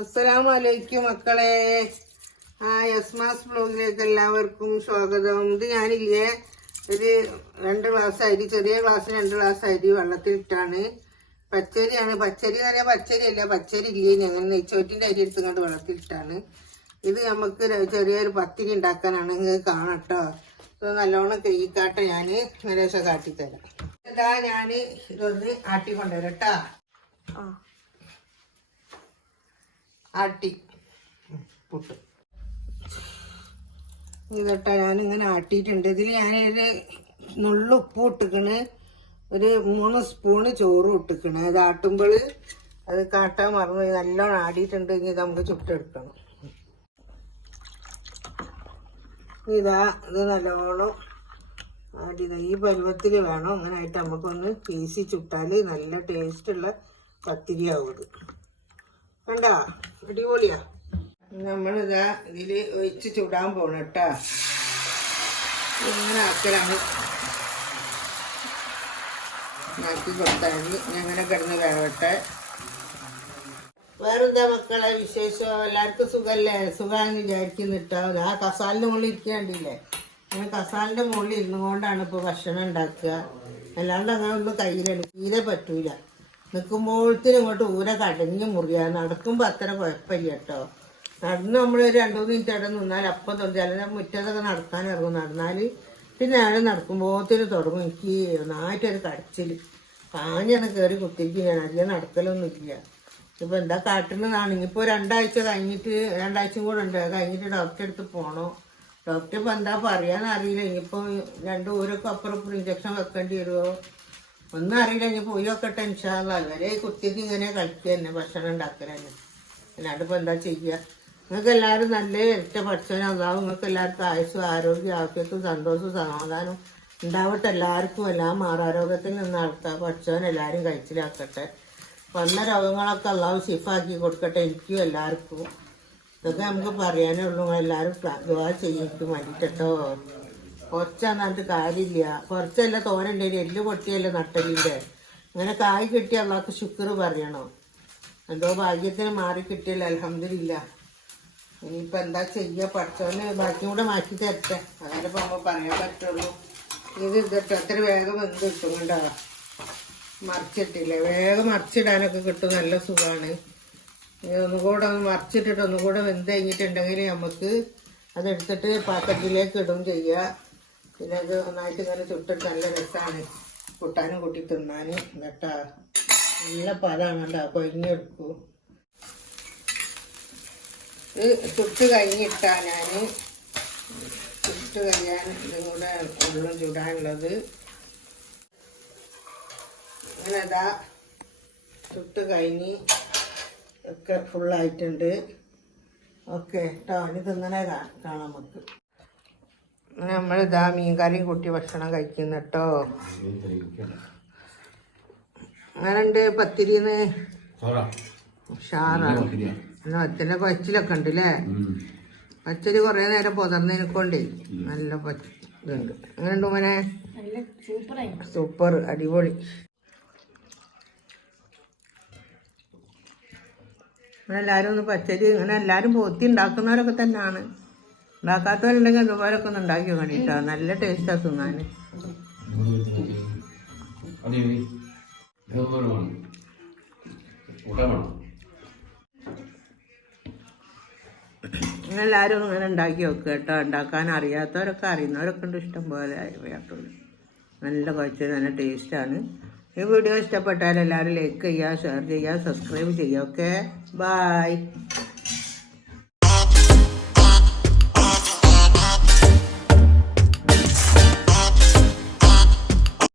അസ്സലാമലൈക്കും മക്കളെ. ആ യസ്മാസ് ബ്ലോഗിലേക്ക് എല്ലാവർക്കും സ്വാഗതം. ഇത് ഞാനില്ലേ ഒരു രണ്ട് ഗ്ലാസ് അരി ചെറിയ ഗ്ലാസ് രണ്ട് ഗ്ലാസ് അരി വെള്ളത്തിലിട്ടാണ്. പച്ചരിയാണ്. പച്ചരി എന്ന് പറയാൻ പച്ചരി അല്ല പച്ചരി ഇല്ലേ ഞങ്ങൾ നെയ്ച്ചോറ്റിന്റെ അരി എടുത്തുകൊണ്ട് വെള്ളത്തിലിട്ടാണ്. ഇത് നമുക്ക് ചെറിയൊരു പത്തിരി ഉണ്ടാക്കാനാണ് നിങ്ങൾക്ക് കാണട്ടോ ഇത് നല്ലോണം കഴിക്കാട്ടെ ഞാൻ ഏകദേശം കാട്ടിത്തരാം ഇതാ ഞാൻ ഇതൊന്ന് ആട്ടി കൊണ്ടുവരട്ടോ കേട്ടോ ആട്ടി. പുട്ട്. ഇതട്ടാ ഞാനിങ്ങനെ ആട്ടിയിട്ടുണ്ട്. ഇതിൽ ഞാനൊരു നുള്ളു ഉപ്പ് ഇട്ടിക്കണ്. ഒരു മൂന്ന് സ്പൂണ് ചോറും ഇട്ടിക്കണ്. അത് ആട്ടുമ്പോൾ അത് കാട്ടാൻ മറന്നു. നല്ലോണം ആടിയിട്ടുണ്ട്. ഇനി നമുക്ക് ചുട്ടെടുക്കണം. ഇതാ ഇത് നല്ലോണം ആടിയത് ഈ പരുവത്തിൽ വേണം. അങ്ങനെ ആയിട്ട് നമുക്കൊന്ന് പീസി ചുട്ടാൽ നല്ല ടേസ്റ്റുള്ള പത്തിരിയാവും കണ്ടാ? അടിപൊളിയാ. നമ്മളിതാ ഇതിൽ ഒഴിച്ച് ചൂടാൻ പോണ കേട്ടാ ഇങ്ങനെ ആക്കലാണ്. മാറ്റി കൊടുത്താൽ മതി അങ്ങനെ കിടന്ന് വേവട്ടെ. വേറെന്താ മക്കളെ വിശേഷം? എല്ലാവർക്കും സുഖല്ലേ? സുഖമാണെന്ന് വിചാരിക്കുന്നിട്ടോ ആ കസാലിന്റെ മുകളിൽ ഇരിക്കാണ്ടില്ലേ ഞാൻ കസാലിന്റെ മുകളിൽ ഇരുന്നു കൊണ്ടാണ് ഇപ്പോൾ ഭക്ഷണം ഉണ്ടാക്കുക. അല്ലാണ്ട് അങ്ങനെ ഒന്നും കയ്യിലാണ് തീരെ പറ്റൂല. നിൽക്കുമ്പോഴത്തേനും ഇങ്ങോട്ട് ഊര കടഞ്ഞ് മുറിയ നടക്കുമ്പോൾ അത്ര കുഴപ്പമില്ല കേട്ടോ. നടന്ന് നമ്മൾ രണ്ട് മൂന്ന് മിനിറ്റ് അവിടെ നിന്നാൽ അപ്പം തുടങ്ങി അല്ലെങ്കിൽ മുറ്റത്തൊക്കെ നടക്കാൻ ഇറങ്ങും. നടന്നാൽ പിന്നെ അവിടെ നടക്കുമ്പോഴത്തേന് തുടങ്ങും. എനിക്ക് നന്നായിട്ടൊരു കടച്ചിൽ പാഞ്ഞാണ് കയറി കുത്തിരിക്കും ഞാൻ അധികം നടക്കലൊന്നുമില്ല ഇപ്പം എന്താ കാട്ടുന്നതാണ്. ഇനിയിപ്പോൾ രണ്ടാഴ്ച കഴിഞ്ഞിട്ട് രണ്ടാഴ്ചയും കൂടെ ഉണ്ട്. കഴിഞ്ഞിട്ട് ഡോക്ടറെ അടുത്ത് പോകണോ ഡോക്ടർ ഇപ്പം എന്താ പറയാന്ന് അറിയില്ല. രണ്ട് ഊരൊക്കെ അപ്പുറം ഇഞ്ചക്ഷൻ വെക്കേണ്ടി വരുമോ ഒന്നും അറിയില്ല ഇനി പോയി വെക്കട്ടെ ഇൻഷാല്ല ഈ കുട്ടിക്ക് ഇങ്ങനെ കളിക്കുക തന്നെ ഭക്ഷണം ഉണ്ടാക്കൽ തന്നെ. അല്ലാണ്ട് ഇപ്പം എന്താ ചെയ്യുക? നിങ്ങൾക്ക് എല്ലാവരും നല്ല ഇരട്ട പഠിച്ചവനാകും നിങ്ങൾക്ക് എല്ലാവർക്കും ആയുസ്സും ആരോഗ്യം ആഫ്യത്തും സന്തോഷവും സമാധാനവും ഉണ്ടാവട്ടെ. എല്ലാവർക്കും എല്ലാം മാറാരോഗ്യത്തിൽ നിന്ന് ആൾക്കാർ പഠിച്ചവൻ എല്ലാവരും കഴിച്ചിലാക്കട്ടെ. വന്ന രോഗങ്ങളൊക്കെ എല്ലാവരും സിഫാക്കി കൊടുക്കട്ടെ. എനിക്കും എല്ലാവർക്കും. ഇതൊക്കെ നമുക്ക് പറയാനേ ഉള്ളൂ. എല്ലാവരും ദുവാ ചെയ്യിക്കും വേണ്ടിട്ടോ കുറച്ചാന്നിട്ട് കാര്യമില്ല. കുറച്ചല്ല തോരണ്ടേ എല്ല് പൊട്ടിയല്ലേ നട്ടലിന്റെ അങ്ങനെ കായ് കിട്ടിയ അള്ളാക്ക് ശുക്ർ പറയണോ. എന്തോ ഭാഗ്യത്തിന് മാറി കിട്ടിയല്ലോ അലഹമില്ല ഇനിയിപ്പോൾ എന്താ ചെയ്യുക പഠിച്ചോന്ന് ബാക്കി കൂടെ മാറ്റി തരട്ടെ. അങ്ങനെ പോകുമ്പോൾ പറയാൻ പറ്റുള്ളൂ. ഇത് ഇതിട്ട് അത്ര വേഗം വെന്ത് കിട്ടും കണ്ടോ? മറിച്ചിട്ടില്ല? വേഗം മറിച്ചിടാനൊക്കെ കിട്ടും. നല്ല സുഖമാണ് ഒന്നുകൂടെ ഒന്ന് മറിച്ചിട്ടിട്ട് ഒന്നുകൂടെ വെന്ത് കഴിഞ്ഞിട്ടുണ്ടെങ്കിൽ നമുക്ക് അതെടുത്തിട്ട് പാത്രത്തിലേക്ക് ഇടും ചെയ്യുക പിന്നെ അത് നന്നായിട്ട് ഇങ്ങനെ ചുട്ടിട്ട് നല്ല രസമാണ് കുട്ടാനും കൂട്ടി തിന്നാൻ വെട്ട നല്ല പതാണ് കേട്ടോ കൊഴിഞ്ഞെടുക്കും ഇത് ചുട്ട് കഴിഞ്ഞിട്ടാ ഞാൻ ചുട്ട് കഴിയാൻ ഇതും കൂടെ ഉള്ളും ചുടാനുള്ളത്. അങ്ങനെ ചുട്ട് കഴിഞ്ഞ് ഒക്കെ ഫുള്ളായിട്ടുണ്ട് ഓക്കെ കേട്ടോ ഇനി തിന്നണേ കാണാം നമുക്ക്. നമ്മളിതാ മീൻകറിയും കൂട്ടി ഭക്ഷണം കഴിക്കുന്ന കേട്ടോ. അങ്ങനെ പത്തിരിന്ന് ഉഷാറാണ് പിന്നെ പത്തിന്റെ പച്ചിലൊക്കെ ഉണ്ട് അല്ലേ പച്ചരി കുറേ നേരം പുതർന്നതിനെക്കൊണ്ടേ നല്ല പച്ച ഇതുണ്ട്. അങ്ങനെയുണ്ട് മോനെ? സൂപ്പർ അടിപൊളി. അങ്ങനെ എല്ലാവരും ഒന്ന് പച്ചരി ഇങ്ങനെ എല്ലാരും പോത്തി ഉണ്ടാക്കുന്നവരൊക്കെ തന്നെയാണ് ഉണ്ടാക്കാത്തവരുണ്ടെങ്കിൽ അതുപോലൊക്കെ ഒന്ന് ഉണ്ടാക്കി വേണ്ടിട്ടോ നല്ല ടേസ്റ്റാണ് തിന്നാൻ ഒന്ന് ഇങ്ങനെ ഉണ്ടാക്കി വെക്കുക കേട്ടോ. ഉണ്ടാക്കാൻ അറിയാത്തവരൊക്കെ അറിയുന്നവരൊക്കെ ഉണ്ട് ഇഷ്ടം പോലെ. അറിയാത്തുള്ളൂ നല്ല കുഴച്ച് നല്ല ടേസ്റ്റാണ് ഈ വീഡിയോ ഇഷ്ടപ്പെട്ടാൽ എല്ലാവരും ലൈക്ക് ചെയ്യുക ഷെയർ ചെയ്യുക സബ്സ്ക്രൈബ് ചെയ്യുക. Okay bye